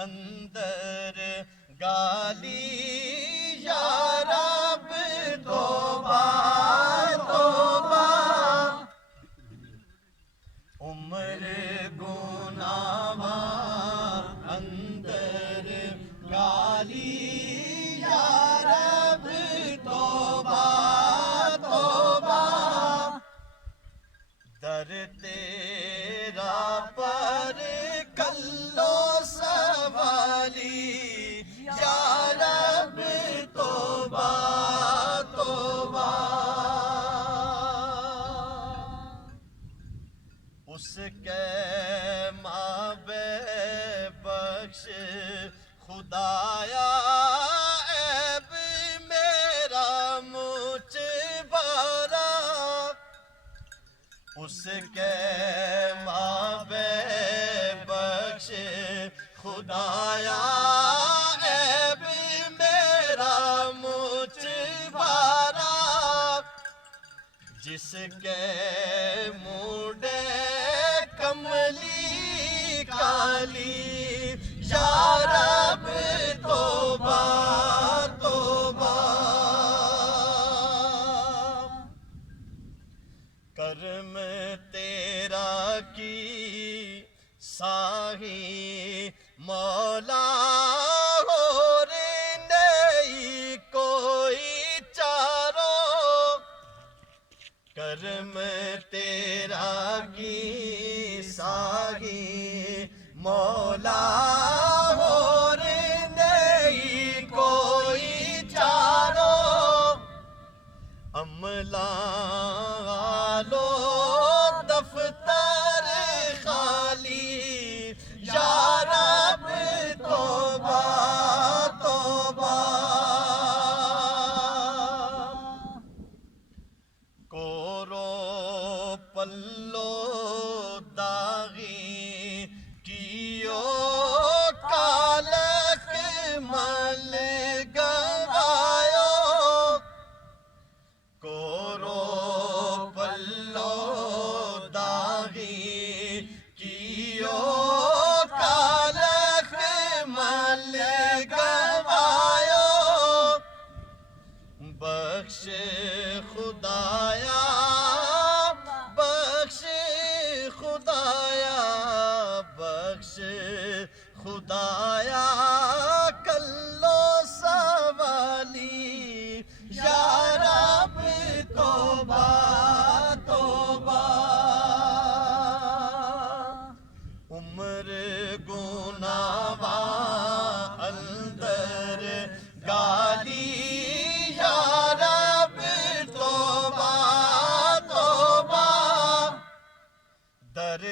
اندر گالی یا رب توبہ توبہ، عمر گناہاں اندر گالی یا رب توبہ توبہ، در تیرا پر کلو سوالی یا رب توبہ توبہ، اس کے ماں بے بخش خدایا عیب میرا مجھ بارا، اس کے ماں بے بخش خدایا عیب میرا مجھ بارا، جس کے موڈے کملی کالی یا رب توبہ توبہ، کرم تیرا کی ساہی مولا، اور نہیں کوئی چاروں، کرم تیرا کی ساہی مولا، اور نہیں کوئی چاروں، عملہ لو دفتر خالی یا رب توبہ توبہ، کورو پلو داغی کیو کالک مل گوایو، کورو پلو داغی کیو کالک مل گوایو، بخش خدایا بخش خدایا بخش خدایا، کلو سوالی یا رب توبہ توبہ، عمر گناہاں اندر گالی یا رب توبہ توبہ، در